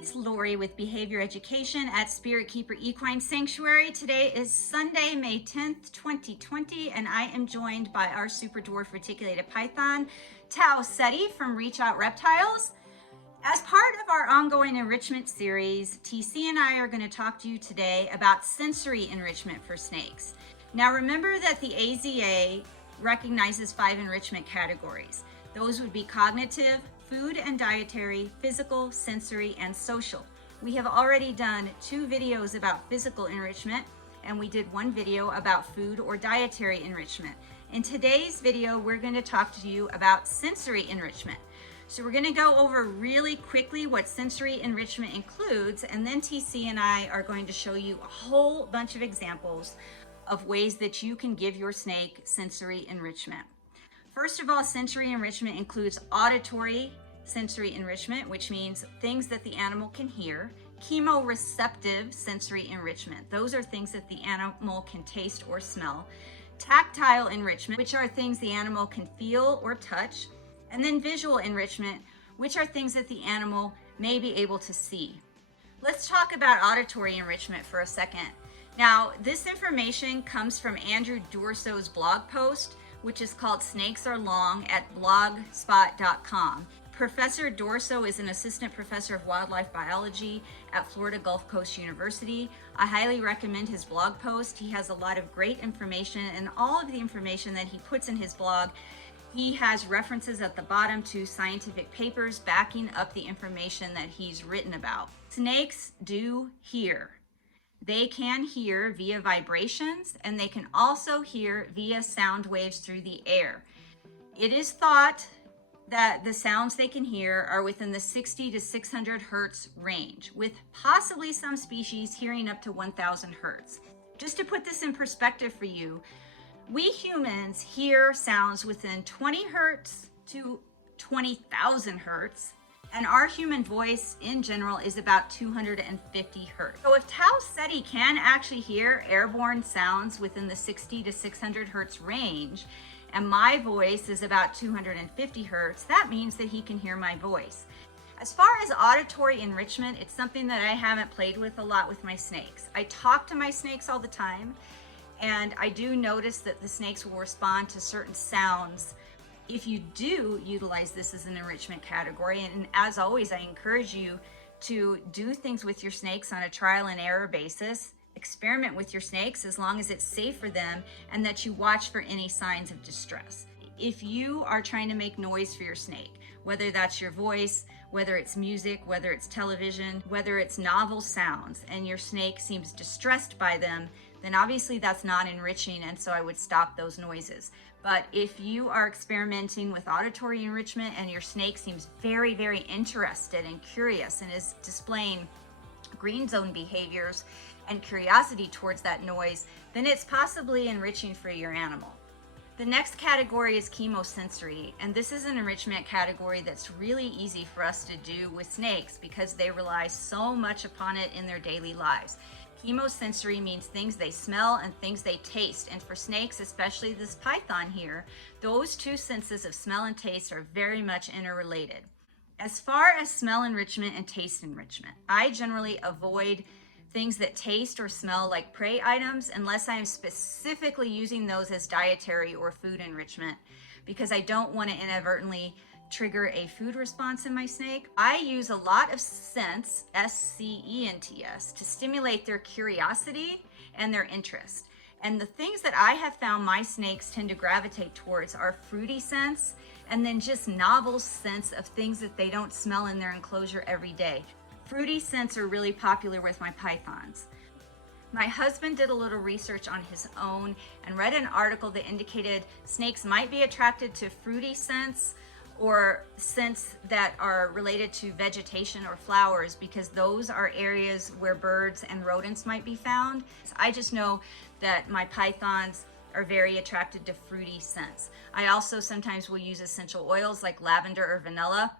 It's Lori with Behavior Education at Spirit Keeper Equine Sanctuary. Today is Sunday, May 10th, 2020, and I am joined by our super dwarf reticulated python, Tao Seti from Reach Out Reptiles. As part of our ongoing enrichment series, TC and I are going to talk to you today about sensory enrichment for snakes. Now remember that the AZA recognizes 5 enrichment categories. Those would be cognitive, food and dietary, physical, sensory, and social. We have already done 2 videos about physical enrichment, and we did 1 video about food or dietary enrichment. In today's video, we're going to talk to you about sensory enrichment. So we're going to go over really quickly what sensory enrichment includes, and then TC and I are going to show you a whole bunch of examples of ways that you can give your snake sensory enrichment. First of all, sensory enrichment includes auditory sensory enrichment, which means things that the animal can hear. Chemoreceptive sensory enrichment, those are things that the animal can taste or smell. Tactile enrichment, which are things the animal can feel or touch. And then visual enrichment, which are things that the animal may be able to see. Let's talk about auditory enrichment for a second. Now, this information comes from Andrew Dorso's blog post, which is called Snakes Are Long at blogspot.com. Professor Dorso is an assistant professor of wildlife biology at Florida Gulf Coast University. I highly recommend his blog post. He has a lot of great information, and all of the information that he puts in his blog, he has references at the bottom to scientific papers backing up the information that he's written about. Snakes do hear. They can hear via vibrations, and they can also hear via sound waves through the air. It is thought that the sounds they can hear are within the 60 to 600 hertz range, with possibly some species hearing up to 1000 hertz. Just to put this in perspective for you, we humans hear sounds within 20 hertz to 20,000 hertz, and our human voice in general is about 250 hertz. So if Tao Seti can actually hear airborne sounds within the 60 to 600 hertz range, and my voice is about 250 hertz, that means that he can hear my voice. As far as auditory enrichment, it's something that I haven't played with a lot with my snakes. I talk to my snakes all the time, and I do notice that the snakes will respond to certain sounds. If you do utilize this as an enrichment category, and as always, I encourage you to do things with your snakes on a trial and error basis. Experiment with your snakes as long as it's safe for them, and that you watch for any signs of distress. If you are trying to make noise for your snake, whether that's your voice, whether it's music, whether it's television, whether it's novel sounds, and your snake seems distressed by them, then obviously that's not enriching, and so I would stop those noises. But if you are experimenting with auditory enrichment and your snake seems very, very interested and curious and is displaying green zone behaviors and curiosity towards that noise, then it's possibly enriching for your animal. The next category is chemosensory, and this is an enrichment category that's really easy for us to do with snakes because they rely so much upon it in their daily lives. Chemosensory means things they smell and things they taste, and for snakes, especially this python here, those 2 senses of smell and taste are very much interrelated. As far as smell enrichment and taste enrichment, I generally avoid things that taste or smell like prey items unless I am specifically using those as dietary or food enrichment, because I don't want to inadvertently trigger a food response in my snake. I use a lot of scents, SCENTS, to stimulate their curiosity and their interest. And the things that I have found my snakes tend to gravitate towards are fruity scents, and then just novel scents of things that they don't smell in their enclosure every day. Fruity scents are really popular with my pythons. My husband did a little research on his own and read an article that indicated snakes might be attracted to fruity scents or scents that are related to vegetation or flowers, because those are areas where birds and rodents might be found. I just know that my pythons are very attracted to fruity scents. I also sometimes will use essential oils like lavender or vanilla.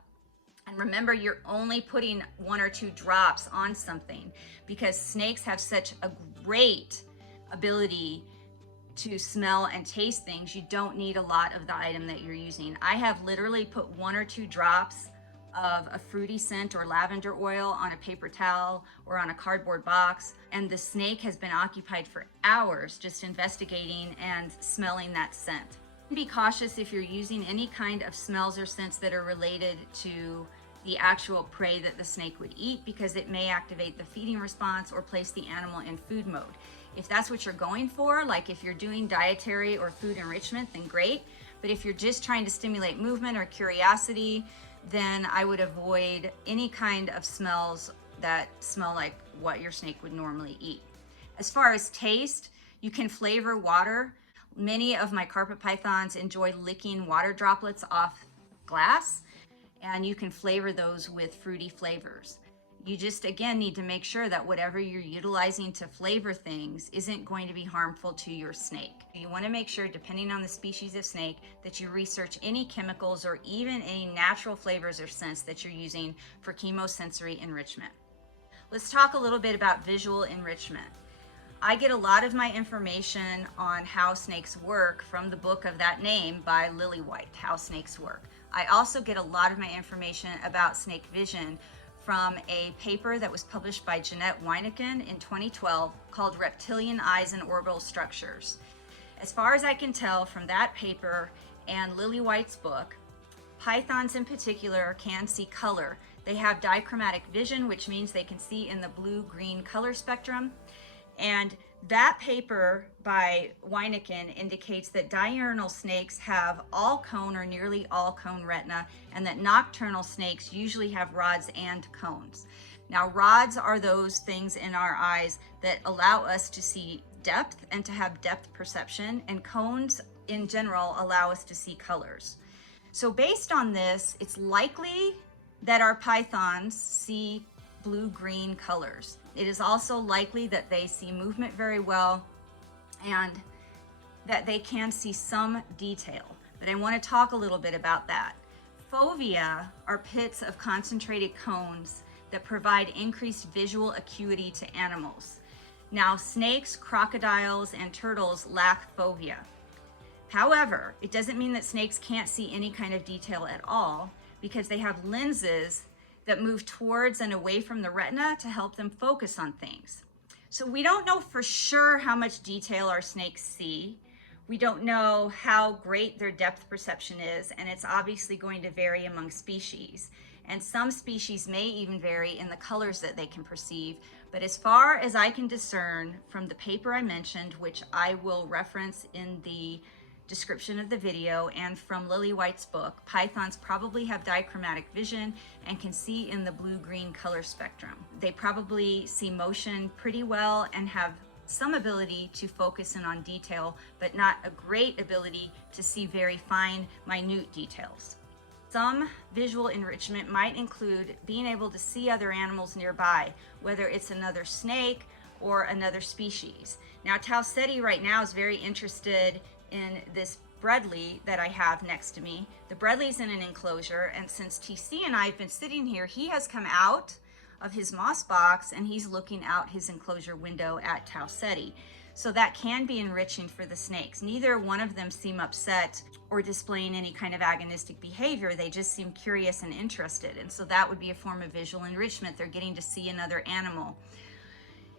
And remember, you're only putting 1 or 2 drops on something, because snakes have such a great ability to smell and taste things. You don't need a lot of the item that you're using. I have literally put 1 or 2 drops of a fruity scent or lavender oil on a paper towel or on a cardboard box, and the snake has been occupied for hours just investigating and smelling that scent. Be cautious if you're using any kind of smells or scents that are related to the actual prey that the snake would eat, because it may activate the feeding response or place the animal in food mode. If that's what you're going for, like if you're doing dietary or food enrichment, then great. But if you're just trying to stimulate movement or curiosity, then I would avoid any kind of smells that smell like what your snake would normally eat. As far as taste, you can flavor water. Many of my carpet pythons enjoy licking water droplets off glass, and you can flavor those with fruity flavors. You just, again, need to make sure that whatever you're utilizing to flavor things isn't going to be harmful to your snake. You want to make sure, depending on the species of snake, that you research any chemicals or even any natural flavors or scents that you're using for chemosensory enrichment. Let's talk a little bit about visual enrichment. I get a lot of my information on how snakes work from the book of that name by Lily White, How Snakes Work. I also get a lot of my information about snake vision from a paper that was published by Jeanette Wyneken in 2012 called Reptilian Eyes and Orbital Structures. As far as I can tell from that paper and Lily White's book, pythons in particular can see color. They have dichromatic vision, which means they can see in the blue-green color spectrum. And that paper by Wyneken indicates that diurnal snakes have all cone or nearly all cone retina, and that nocturnal snakes usually have rods and cones. Now, rods are those things in our eyes that allow us to see depth and to have depth perception, and cones in general allow us to see colors. So based on this, it's likely that our pythons see blue-green colors. It is also likely that they see movement very well and that they can see some detail. But I want to talk a little bit about that. Fovea are pits of concentrated cones that provide increased visual acuity to animals. Now, snakes, crocodiles, and turtles lack fovea. However, it doesn't mean that snakes can't see any kind of detail at all, because they have lenses that move towards and away from the retina to help them focus on things. So we don't know for sure how much detail our snakes see. We don't know how great their depth perception is, and it's obviously going to vary among species. And some species may even vary in the colors that they can perceive. But as far as I can discern from the paper I mentioned, which I will reference in the description of the video, and from Lily White's book, pythons probably have dichromatic vision and can see in the blue-green color spectrum. They probably see motion pretty well and have some ability to focus in on detail, but not a great ability to see very fine, minute details. Some visual enrichment might include being able to see other animals nearby, whether it's another snake or another species. Now, Tauceti right now is very interested in this Bredli that I have next to me. The Bredli's in an enclosure, and since TC and I have been sitting here, he has come out of his moss box and he's looking out his enclosure window at Tauceti. So that can be enriching for the snakes. Neither one of them seem upset or displaying any kind of agonistic behavior. They just seem curious and interested. And so that would be a form of visual enrichment. They're getting to see another animal.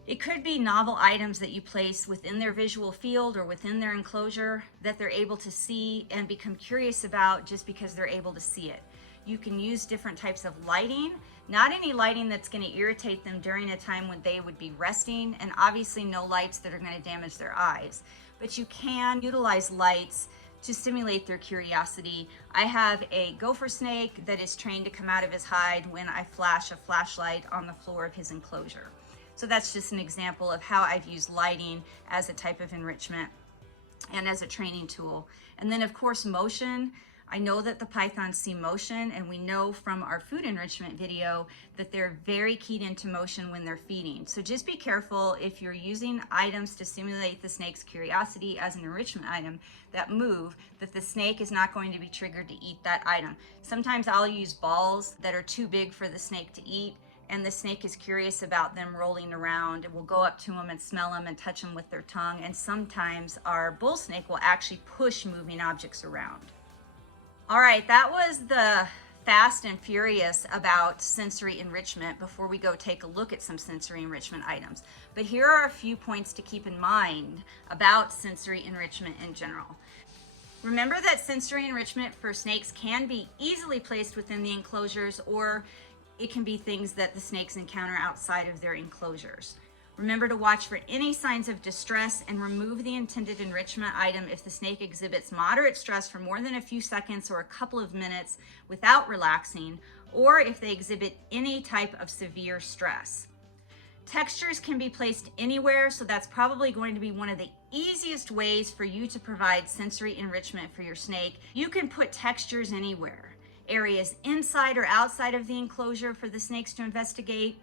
It could be novel items that you place within their visual field or within their enclosure that they're able to see and become curious about just because they're able to see it. You can use different types of lighting, not any lighting that's going to irritate them during a time when they would be resting, and obviously no lights that are going to damage their eyes. But you can utilize lights to stimulate their curiosity. I have a gopher snake that is trained to come out of his hide when I flash a flashlight on the floor of his enclosure. So that's just an example of how I've used lighting as a type of enrichment and as a training tool. And then of course, motion. I know that the pythons see motion, and we know from our food enrichment video that they're very keyed into motion when they're feeding. So just be careful if you're using items to stimulate the snake's curiosity as an enrichment item that move, that the snake is not going to be triggered to eat that item. Sometimes I'll use balls that are too big for the snake to eat, and the snake is curious about them rolling around, and will go up to them and smell them and touch them with their tongue. And sometimes our bull snake will actually push moving objects around. All right, that was the fast and furious about sensory enrichment before we go take a look at some sensory enrichment items. But here are a few points to keep in mind about sensory enrichment in general. Remember that sensory enrichment for snakes can be easily placed within the enclosures, or it can be things that the snakes encounter outside of their enclosures. Remember to watch for any signs of distress and remove the intended enrichment item if the snake exhibits moderate stress for more than a few seconds or a couple of minutes without relaxing, or if they exhibit any type of severe stress. Textures can be placed anywhere, so that's probably going to be one of the easiest ways for you to provide sensory enrichment for your snake. You can put textures anywhere, areas inside or outside of the enclosure for the snakes to investigate,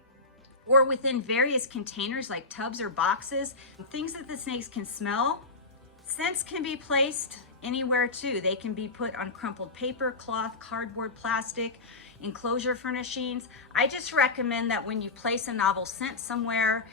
or within various containers like tubs or boxes. Things that the snakes can smell. Scents can be placed anywhere too. They can be put on crumpled paper, cloth, cardboard, plastic, enclosure furnishings. I just recommend that when you place a novel scent somewhere,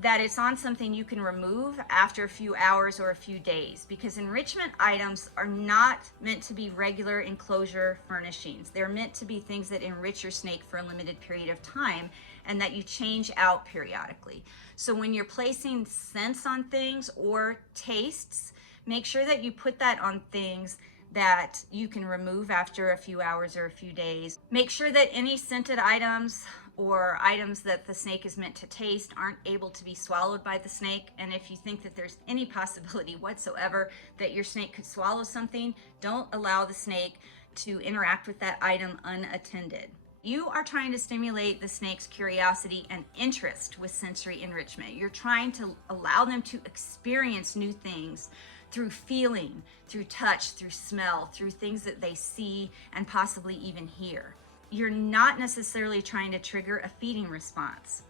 that it's on something you can remove after a few hours or a few days, because enrichment items are not meant to be regular enclosure furnishings. They're meant to be things that enrich your snake for a limited period of time and that you change out periodically. So when you're placing scents on things or tastes, make sure that you put that on things that you can remove after a few hours or a few days. Make sure that any scented items or items that the snake is meant to taste aren't able to be swallowed by the snake. And if you think that there's any possibility whatsoever that your snake could swallow something, don't allow the snake to interact with that item unattended. You are trying to stimulate the snake's curiosity and interest with sensory enrichment. You're trying to allow them to experience new things through feeling, through touch, through smell, through things that they see and possibly even hear. You're not necessarily trying to trigger a feeding response.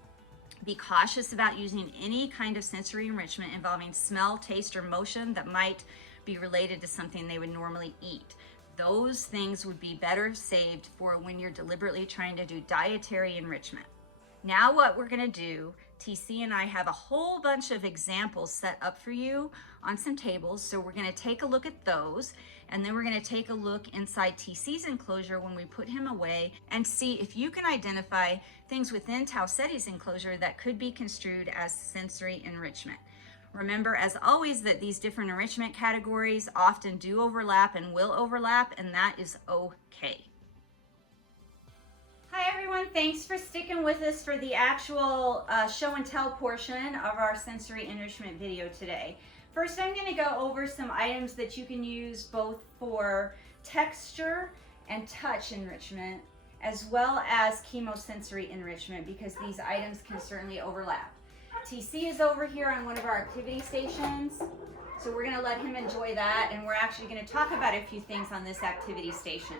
Be cautious about using any kind of sensory enrichment involving smell, taste, or motion that might be related to something they would normally eat. Those things would be better saved for when you're deliberately trying to do dietary enrichment. Now what we're gonna do, TC and I have a whole bunch of examples set up for you on some tables. So we're gonna take a look at those, and then we're gonna take a look inside TC's enclosure when we put him away and see if you can identify things within Tausetti's enclosure that could be construed as sensory enrichment. Remember, as always, that these different enrichment categories often do overlap and will overlap, and that is okay. Hi everyone, thanks for sticking with us for the actual show and tell portion of our sensory enrichment video today. First, I'm going to go over some items that you can use both for texture and touch enrichment, as well as chemosensory enrichment, because these items can certainly overlap. TC is over here on one of our activity stations, so we're going to let him enjoy that, and we're actually going to talk about a few things on this activity station.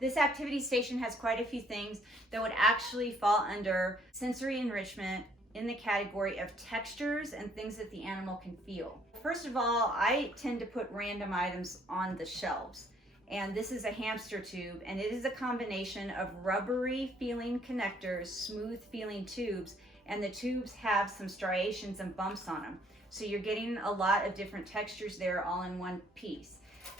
This activity station has quite a few things that would actually fall under sensory enrichment in the category of textures and things that the animal can feel. First of all, I tend to put random items on the shelves. And this is a hamster tube, and it is a combination of rubbery feeling connectors, smooth feeling tubes, and the tubes have some striations and bumps on them. So you're getting a lot of different textures there all in one piece.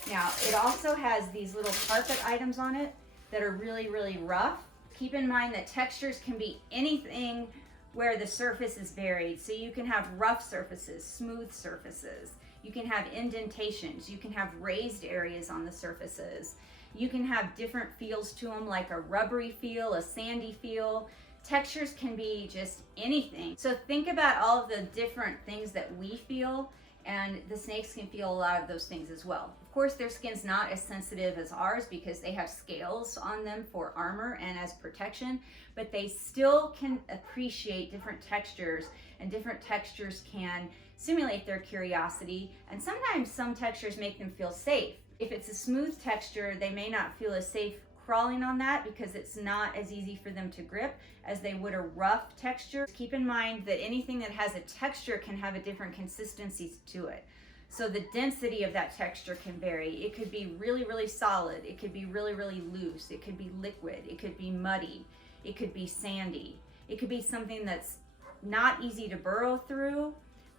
Now, it also has these little carpet items on it that are really, really rough. Keep in mind that textures can be anything where the surface is varied. So you can have rough surfaces, smooth surfaces. You can have indentations. You can have raised areas on the surfaces. You can have different feels to them, like a rubbery feel, a sandy feel. Textures can be just anything. So think about all of the different things that we feel, and the snakes can feel a lot of those things as well. Of course, their skin's not as sensitive as ours because they have scales on them for armor and as protection, but they still can appreciate different textures, and different textures can stimulate their curiosity, and sometimes some textures make them feel safe. If it's a smooth texture, they may not feel as safe crawling on that because it's not as easy for them to grip as they would a rough texture. Keep in mind that anything that has a texture can have a different consistency to it. So the density of that texture can vary. It could be really, really solid. It could be really, really loose. It could be liquid. It could be muddy. It could be sandy. It could be something that's not easy to burrow through,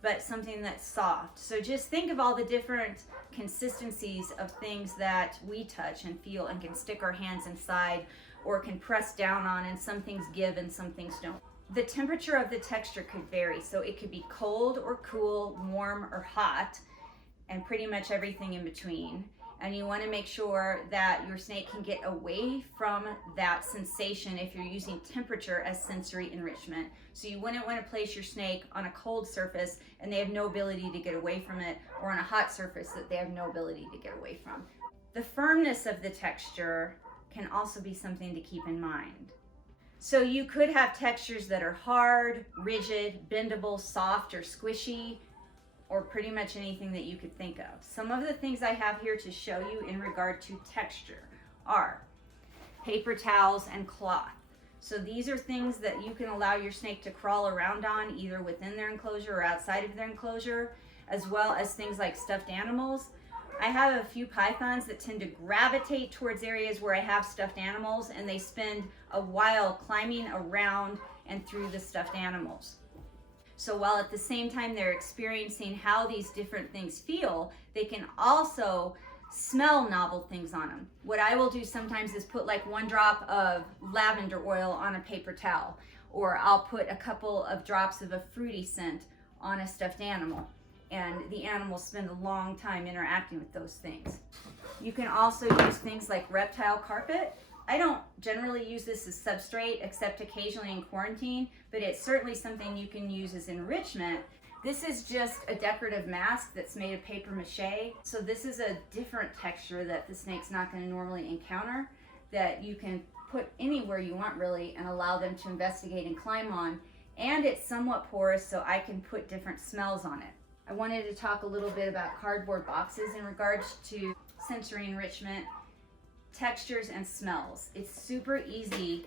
but something that's soft. So just think of all the different consistencies of things that we touch and feel and can stick our hands inside or can press down on, and some things give and some things don't. The temperature of the texture could vary, so it could be cold or cool, warm or hot, and pretty much everything in between. And you want to make sure that your snake can get away from that sensation if you're using temperature as sensory enrichment. So you wouldn't want to place your snake on a cold surface and they have no ability to get away from it, or on a hot surface that they have no ability to get away from. The firmness of the texture can also be something to keep in mind. So you could have textures that are hard, rigid, bendable, soft, or squishy, or pretty much anything that you could think of. Some of the things I have here to show you in regard to texture are paper towels and cloth. So these are things that you can allow your snake to crawl around on, either within their enclosure or outside of their enclosure, as well as things like stuffed animals. I have a few pythons that tend to gravitate towards areas where I have stuffed animals, and they spend a while climbing around and through the stuffed animals. So while at the same time they're experiencing how these different things feel, they can also smell novel things on them. What I will do sometimes is put like 1 drop of lavender oil on a paper towel, or I'll put a couple of drops of a fruity scent on a stuffed animal, and the animals spend a long time interacting with those things. You can also use things like reptile carpet. I don't generally use this as substrate except occasionally in quarantine, but it's certainly something you can use as enrichment. This is just a decorative mask that's made of paper mache. So this is a different texture that the snake's not going to normally encounter, that you can put anywhere you want really and allow them to investigate and climb on. And it's somewhat porous, so I can put different smells on it. I wanted to talk a little bit about cardboard boxes in regards to sensory enrichment, textures, and smells. It's super easy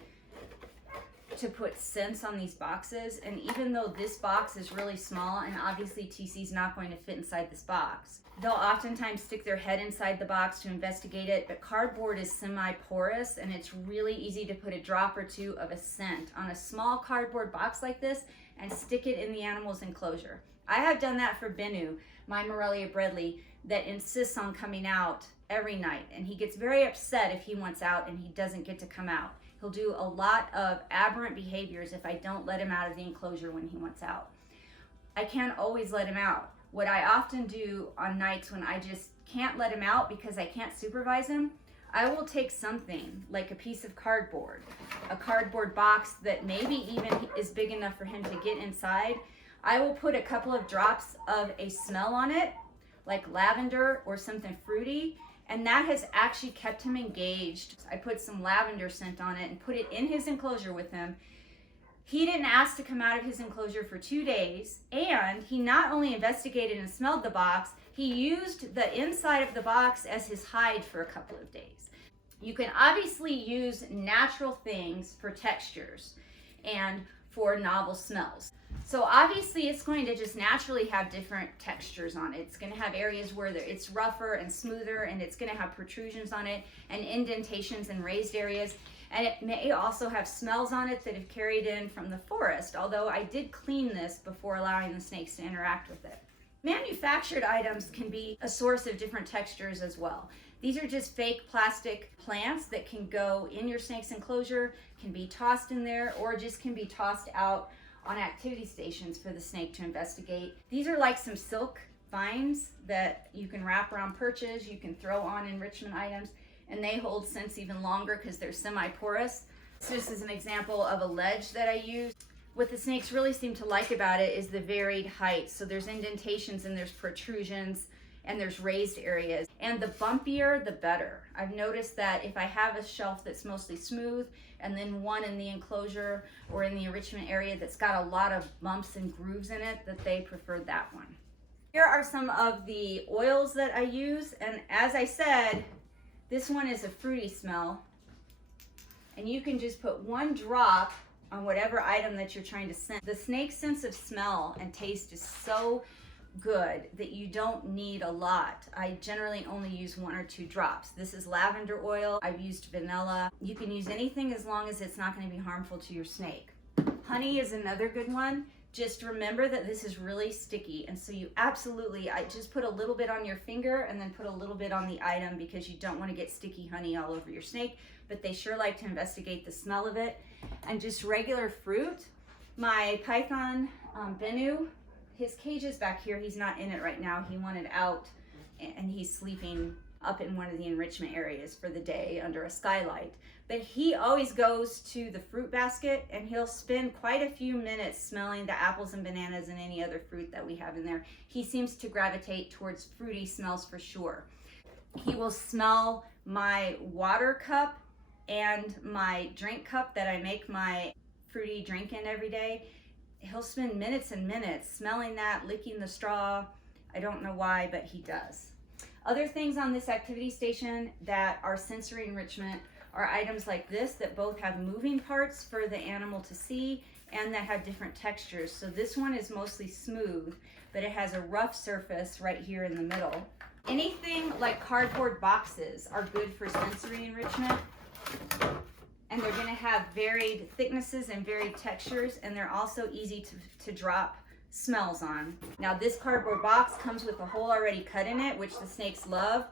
to put scents on these boxes, and even though this box is really small, and obviously TC's not going to fit inside this box, they'll oftentimes stick their head inside the box to investigate it, but cardboard is semi-porous, and it's really easy to put a drop or two of a scent on a small cardboard box like this and stick it in the animal's enclosure. I have done that for Bennu, my Morelia Bredli, that insists on coming out every night, and he gets very upset if he wants out and he doesn't get to come out. He'll do a lot of aberrant behaviors if I don't let him out of the enclosure when he wants out. I can't always let him out. What I often do on nights when I just can't let him out because I can't supervise him, I will take something like a piece of cardboard, a cardboard box that maybe even is big enough for him to get inside. I will put a couple of drops of a smell on it, like lavender or something fruity, and that has actually kept him engaged. I put some lavender scent on it and put it in his enclosure with him. He didn't ask to come out of his enclosure for 2 days, and he not only investigated and smelled the box, he used the inside of the box as his hide for a couple of days. You can obviously use natural things for textures and for novel smells. So obviously it's going to just naturally have different textures on it. It's going to have areas where it's rougher and smoother, and it's going to have protrusions on it and indentations and raised areas. And it may also have smells on it that have carried in from the forest, although I did clean this before allowing the snakes to interact with it. Manufactured items can be a source of different textures as well. These are just fake plastic plants that can go in your snake's enclosure, can be tossed in there, or just can be tossed out on activity stations for the snake to investigate. These are like some silk vines that you can wrap around perches, you can throw on enrichment items, and they hold scents even longer because they're semi-porous. So this is an example of a ledge that I use. What the snakes really seem to like about it is the varied height. So there's indentations and there's protrusions and there's raised areas. And the bumpier, the better. I've noticed that if I have a shelf that's mostly smooth and then one in the enclosure or in the enrichment area that's got a lot of bumps and grooves in it, that they prefer that one. Here are some of the oils that I use, and as I said, this one is a fruity smell, and you can just put 1 drop on whatever item that you're trying to scent. The snake's sense of smell and taste is so good that you don't need a lot. I generally only use 1 or 2 drops. This is lavender oil. I've used vanilla. You can use anything as long as it's not going to be harmful to your snake. Honey is another good one. Just remember that this is really sticky, and so you absolutely, I just put a little bit on your finger and then put a little bit on the item because you don't want to get sticky honey all over your snake, but they sure like to investigate the smell of it. And just regular fruit. My python, Bennu, his cage is back here. He's not in it right now. He wanted out, and he's sleeping up in one of the enrichment areas for the day under a skylight. But he always goes to the fruit basket, and he'll spend quite a few minutes smelling the apples and bananas and any other fruit that we have in there. He seems to gravitate towards fruity smells for sure. He will smell my water cup and my drink cup that I make my fruity drink in every day. He'll spend minutes and minutes smelling that, licking the straw. I don't know why, but he does. Other things on this activity station that are sensory enrichment are items like this that both have moving parts for the animal to see and that have different textures. So this one is mostly smooth, but it has a rough surface right here in the middle. Anything like cardboard boxes are good for sensory enrichment, and they're going to have varied thicknesses and varied textures, and they're also easy to drop smells on. Now this cardboard box comes with a hole already cut in it, which the snakes love.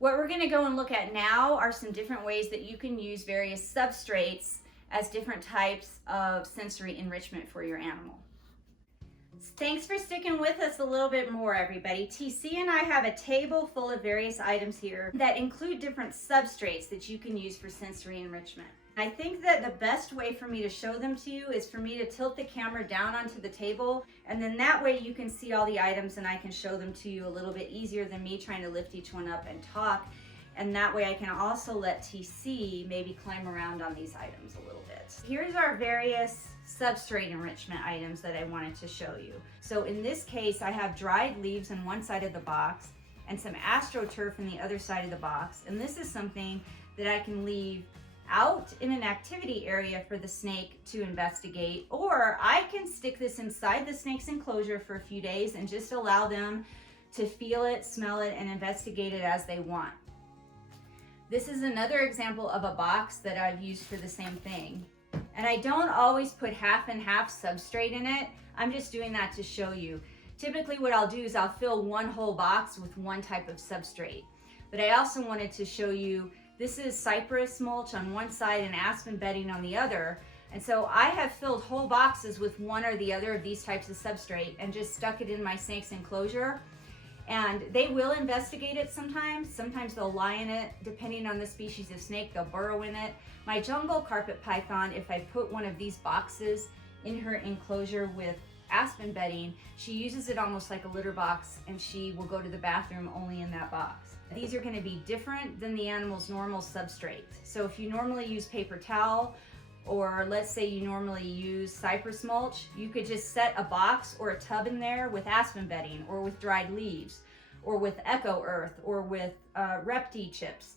What we're going to go and look at now are some different ways that you can use various substrates as different types of sensory enrichment for your animal. Thanks for sticking with us a little bit more, everybody. TC and I have a table full of various items here that include different substrates that you can use for sensory enrichment. I think that the best way for me to show them to you is for me to tilt the camera down onto the table, and then that way you can see all the items and I can show them to you a little bit easier than me trying to lift each one up and talk. And that way I can also let TC maybe climb around on these items a little bit. Here's our various substrate enrichment items that I wanted to show you. So in this case, I have dried leaves on one side of the box and some astroturf in the other side of the box. And this is something that I can leave out in an activity area for the snake to investigate, or I can stick this inside the snake's enclosure for a few days and just allow them to feel it, smell it, and investigate it as they want. This is another example of a box that I've used for the same thing. And I don't always put half and half substrate in it. I'm just doing that to show you. Typically what I'll do is I'll fill one whole box with one type of substrate. But I also wanted to show you, this is cypress mulch on one side and aspen bedding on the other. And so I have filled whole boxes with one or the other of these types of substrate and just stuck it in my snake's enclosure. And they will investigate it sometimes. Sometimes they'll lie in it. Depending on the species of snake, they'll burrow in it. My jungle carpet python, if I put one of these boxes in her enclosure with aspen bedding, she uses it almost like a litter box, and she will go to the bathroom only in that box. These are going to be different than the animal's normal substrate. So if you normally use paper towel, or let's say you normally use cypress mulch, you could just set a box or a tub in there with aspen bedding, or with dried leaves, or with echo earth, or with repti chips.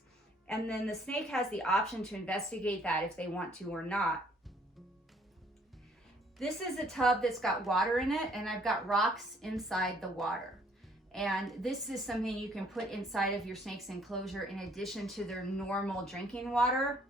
And then the snake has the option to investigate that if they want to or not. This is a tub that's got water in it, and I've got rocks inside the water. And this is something you can put inside of your snake's enclosure in addition to their normal drinking water.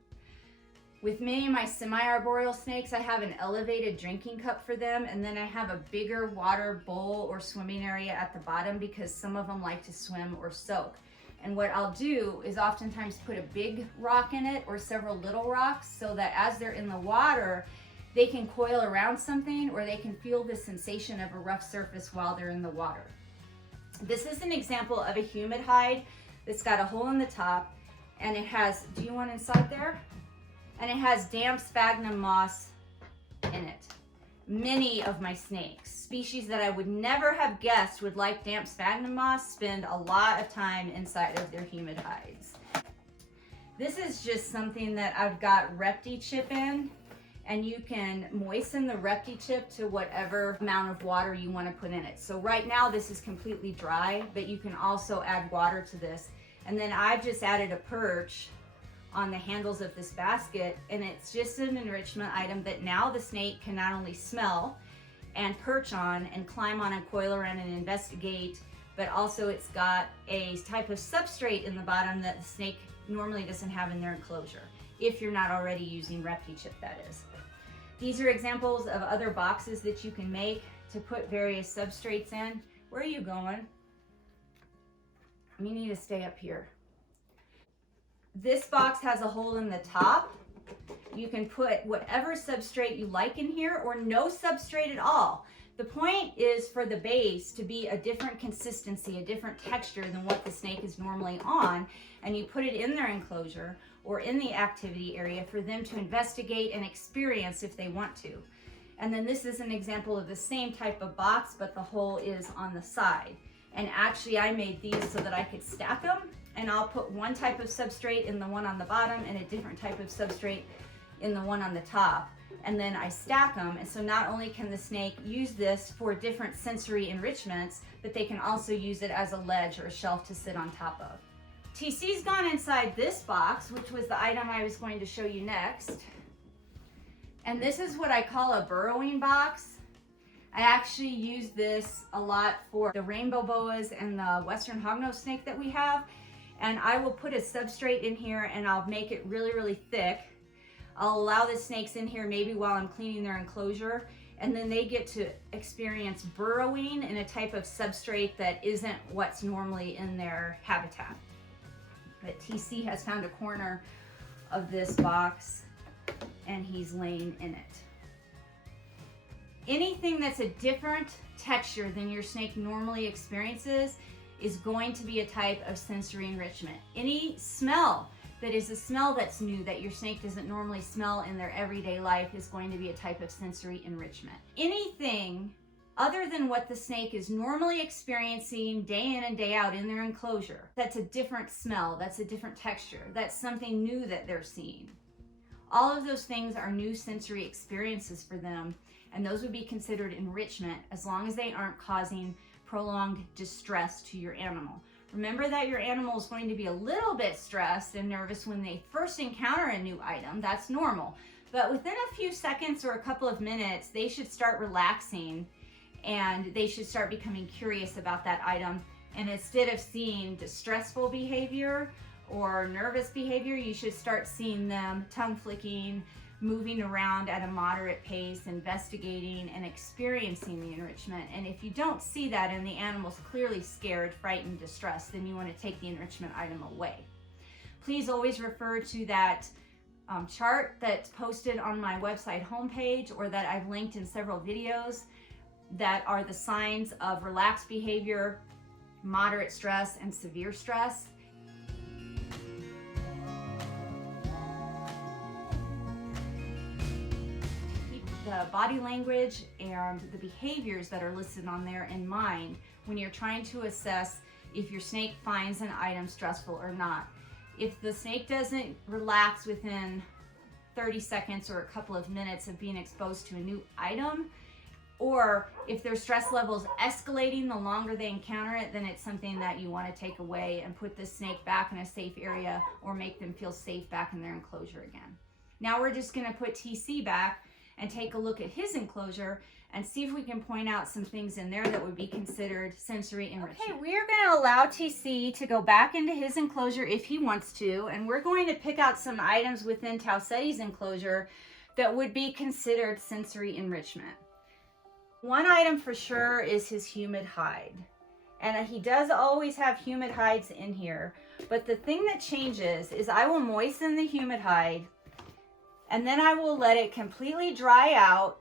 With many of my semi-arboreal snakes, I have an elevated drinking cup for them, and then I have a bigger water bowl or swimming area at the bottom because some of them like to swim or soak. And what I'll do is oftentimes put a big rock in it or several little rocks so that as they're in the water, they can coil around something or they can feel the sensation of a rough surface while they're in the water. This is an example of a humid hide that's got a hole in the top, and it has, do you want inside there? And it has damp sphagnum moss in it. Many of my snakes, species that I would never have guessed would like damp sphagnum moss, spend a lot of time inside of their humid hides. This is just something that I've got repti chip in, and you can moisten the repti chip to whatever amount of water you want to put in it. So right now this is completely dry, but you can also add water to this. And then I've just added a perch on the handles of this basket, and it's just an enrichment item that now the snake can not only smell and perch on and climb on and coil around and investigate, but also it's got a type of substrate in the bottom that the snake normally doesn't have in their enclosure, if you're not already using repti chip, that is. These are examples of other boxes that you can make to put various substrates in. Where are you going? You need to stay up here. This box has a hole in the top. You can put whatever substrate you like in here or no substrate at all. The point is for the base to be a different consistency, a different texture than what the snake is normally on, and you put it in their enclosure or in the activity area for them to investigate and experience if they want to. And then this is an example of the same type of box, but the hole is on the side. And actually I made these so that I could stack them, and I'll put one type of substrate in the one on the bottom and a different type of substrate in the one on the top. And then I stack them, and so not only can the snake use this for different sensory enrichments, but they can also use it as a ledge or a shelf to sit on top of. TC's gone inside this box, which was the item I was going to show you next. And this is what I call a burrowing box. I actually use this a lot for the rainbow boas and the western hognose snake that we have. And I will put a substrate in here and I'll make it really, really thick. I'll allow the snakes in here maybe while I'm cleaning their enclosure, and then they get to experience burrowing in a type of substrate that isn't what's normally in their habitat. But TC has found a corner of this box and he's laying in it. Anything that's a different texture than your snake normally experiences is going to be a type of sensory enrichment. Any smell that is a smell that's new that your snake doesn't normally smell in their everyday life is going to be a type of sensory enrichment. Anything other than what the snake is normally experiencing day in and day out in their enclosure, that's a different smell, that's a different texture, that's something new that they're seeing. All of those things are new sensory experiences for them, and those would be considered enrichment as long as they aren't causing prolonged distress to your animal. Remember that your animal is going to be a little bit stressed and nervous when they first encounter a new item. That's normal. But within a few seconds or a couple of minutes, they should start relaxing and they should start becoming curious about that item. And instead of seeing distressful behavior or nervous behavior, you should start seeing them tongue flicking, moving around at a moderate pace, investigating and experiencing the enrichment. And if you don't see that and the animal's clearly scared, frightened, distressed, then you want to take the enrichment item away. Please always refer to that chart that's posted on my website homepage or that I've linked in several videos that are the signs of relaxed behavior, moderate stress, and severe stress. The body language and the behaviors that are listed on there in mind when you're trying to assess if your snake finds an item stressful or not. If the snake doesn't relax within 30 seconds or a couple of minutes of being exposed to a new item, or if their stress level is escalating the longer they encounter it, then it's something that you want to take away and put the snake back in a safe area or make them feel safe back in their enclosure again. Now we're just going to put TC back and take a look at his enclosure and see if we can point out some things in there that would be considered sensory enrichment. Okay, we're going to allow TC to go back into his enclosure if he wants to, and we're going to pick out some items within Tausetti's enclosure that would be considered sensory enrichment. One item for sure is his humid hide. And he does always have humid hides in here, but the thing that changes is I will moisten the humid hide and then I will let it completely dry out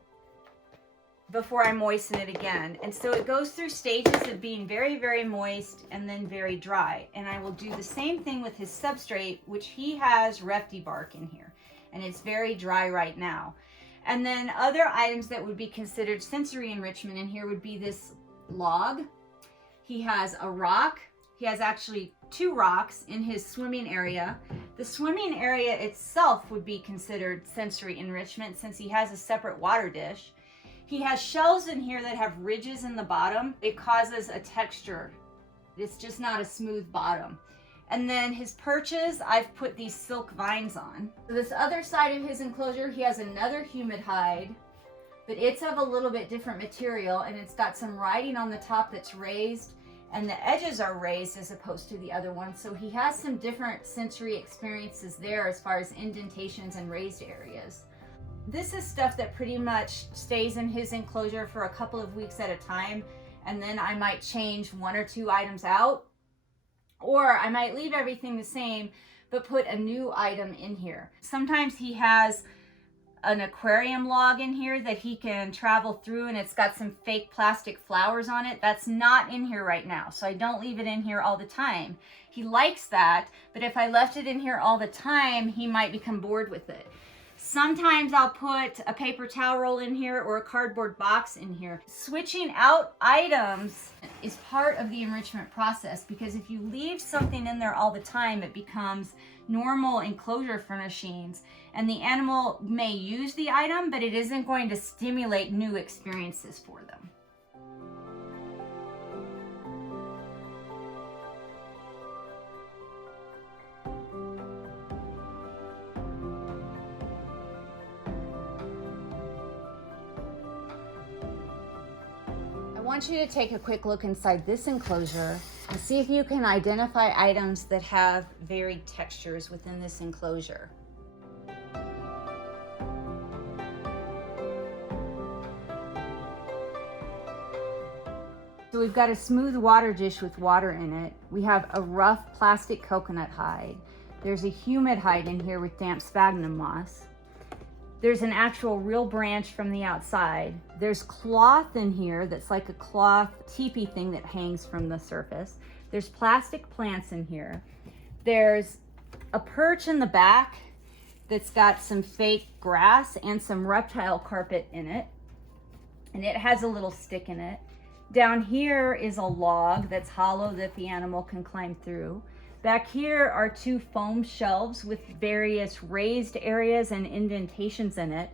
before I moisten it again. And so it goes through stages of being very, very moist and then very dry. And I will do the same thing with his substrate, which he has Repti bark in here. And it's very dry right now. And then other items that would be considered sensory enrichment in here would be this log. He has a rock. He has actually 2 rocks in his swimming area. The swimming area itself would be considered sensory enrichment since he has a separate water dish. He has shells in here that have ridges in the bottom. It causes a texture. It's just not a smooth bottom. And then his perches, I've put these silk vines on. This other side of his enclosure, he has another humid hide, but it's of a little bit different material, and it's got some writing on the top that's raised, and the edges are raised as opposed to the other one. So he has some different sensory experiences there as far as indentations and raised areas. this is stuff that pretty much stays in his enclosure for a couple of weeks at a time, and then I might change 1 or 2 items out, or I might leave everything the same but put a new item in here. Sometimes he has an aquarium log in here that he can travel through, and it's got some fake plastic flowers on it. That's not in here right now, so I don't leave it in here all the time. He likes that, but if I left it in here all the time, he might become bored with it. Sometimes I'll put a paper towel roll in here or a cardboard box in here. Switching out items is part of the enrichment process, because if you leave something in there all the time, it becomes normal enclosure furnishings, and the animal may use the item, but it isn't going to stimulate new experiences for them. I want you to take a quick look inside this enclosure and see if you can identify items that have varied textures within this enclosure. So we've got a smooth water dish with water in it. We have a rough plastic coconut hide. There's a humid hide in here with damp sphagnum moss. There's an actual real branch from the outside. There's cloth in here that's like a cloth teepee thing that hangs from the surface. There's plastic plants in here. There's a perch in the back that's got some fake grass and some reptile carpet in it, and it has a little stick in it. Down here is a log that's hollow that the animal can climb through. Back here are 2 foam shelves with various raised areas and indentations in it.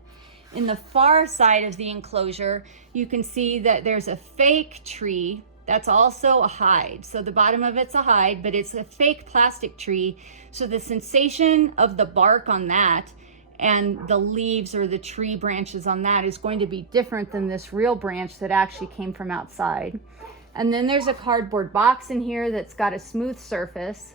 In the far side of the enclosure, you can see that there's a fake tree that's also a hide. So the bottom of it's a hide, but it's a fake plastic tree. So the sensation of the bark on that and the leaves or the tree branches on that is going to be different than this real branch that actually came from outside. And then there's a cardboard box in here that's got a smooth surface.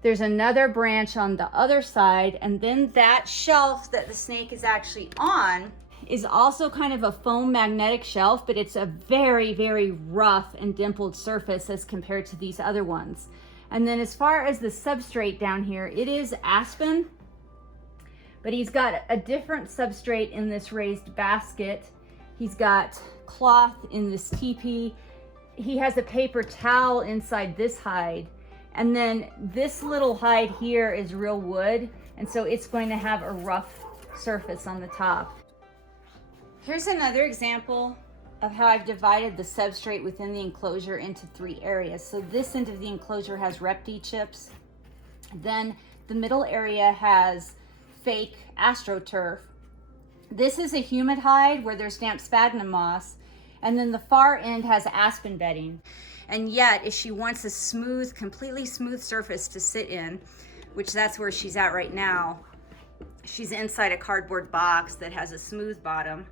There's another branch on the other side, and then that shelf that the snake is actually on is also kind of a foam magnetic shelf, but it's a very, very rough and dimpled surface as compared to these other ones. And then as far as the substrate down here, it is aspen, but he's got a different substrate in this raised basket. He's got cloth in this teepee. He has a paper towel inside this hide. And then this little hide here is real wood, and so it's going to have a rough surface on the top. Here's another example of how I've divided the substrate within the enclosure into 3 areas. So this end of the enclosure has Repti chips. Then the middle area has fake astroturf. This is a humid hide where there's damp sphagnum moss. And then the far end has aspen bedding. And yet, if she wants a smooth, completely smooth surface to sit in, which that's where she's at right now, she's inside a cardboard box that has a smooth bottom.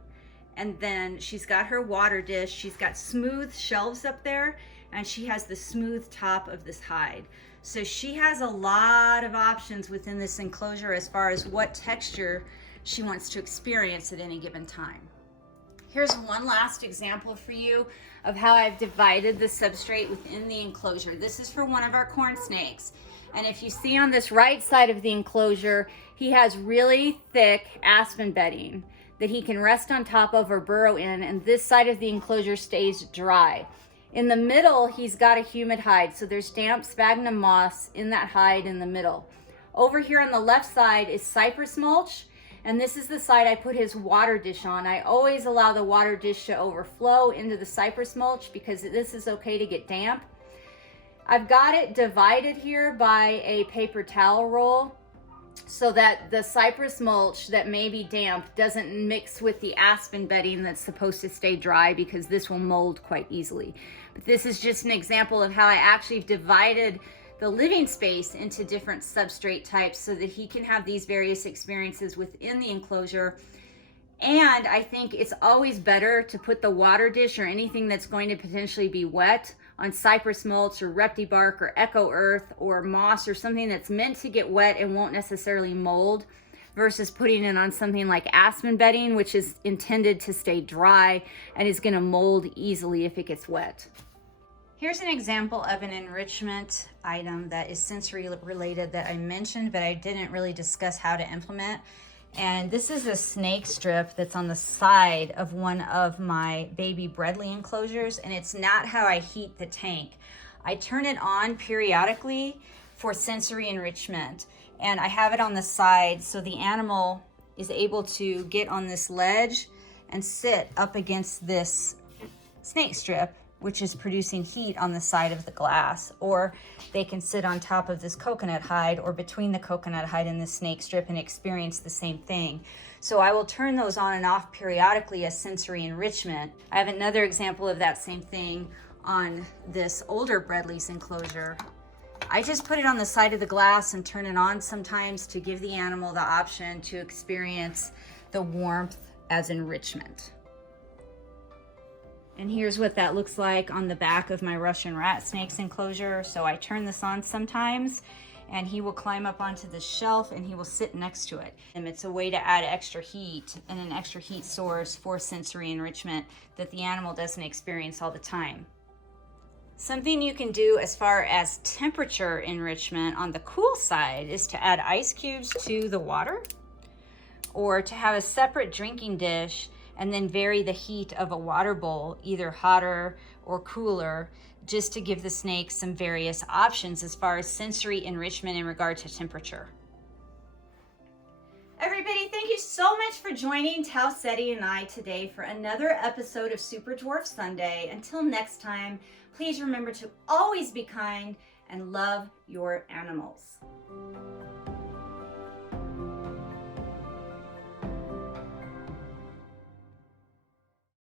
And then she's got her water dish. She's got smooth shelves up there, and she has the smooth top of this hide. So she has a lot of options within this enclosure as far as what texture she wants to experience at any given time. Here's one last example for you of how I've divided the substrate within the enclosure. This is for one of our corn snakes. And if you see on this right side of the enclosure, he has really thick aspen bedding that he can rest on top of or burrow in, and this side of the enclosure stays dry. In the middle, he's got a humid hide, so there's damp sphagnum moss in that hide in the middle. Over here on the left side is cypress mulch, and this is the side I put his water dish on. I always allow the water dish to overflow into the cypress mulch because this is okay to get damp. I've got it divided here by a paper towel roll so that the cypress mulch that may be damp doesn't mix with the aspen bedding that's supposed to stay dry, because this will mold quite easily. But this is just an example of how I actually divided the living space into different substrate types so that he can have these various experiences within the enclosure. And I think it's always better to put the water dish or anything that's going to potentially be wet on cypress mulch or repti bark or echo earth or moss or something that's meant to get wet and won't necessarily mold, versus putting it on something like aspen bedding, which is intended to stay dry and is going to mold easily if it gets wet. Here's an example of an enrichment item that is sensory related that I mentioned, but I didn't really discuss how to implement. And this is a snake strip that's on the side of one of my baby Bredli enclosures, and it's not how I heat the tank. I turn it on periodically for sensory enrichment, and I have it on the side so the animal is able to get on this ledge and sit up against this snake strip, which is producing heat on the side of the glass, or they can sit on top of this coconut hide or between the coconut hide and the snake strip and experience the same thing. So I will turn those on and off periodically as sensory enrichment. I have another example of that same thing on this older Bredli's enclosure. I just put it on the side of the glass and turn it on sometimes to give the animal the option to experience the warmth as enrichment. And here's what that looks like on the back of my Russian rat snake's enclosure. So I turn this on sometimes and he will climb up onto the shelf and he will sit next to it. And it's a way to add extra heat and an extra heat source for sensory enrichment that the animal doesn't experience all the time. Something you can do as far as temperature enrichment on the cool side is to add ice cubes to the water, or to have a separate drinking dish and then vary the heat of a water bowl, either hotter or cooler, just to give the snakes some various options as far as sensory enrichment in regard to temperature. Everybody, thank you so much for joining Tao Seti and I today for another episode of Super Dwarf Sunday. Until next time, please remember to always be kind and love your animals.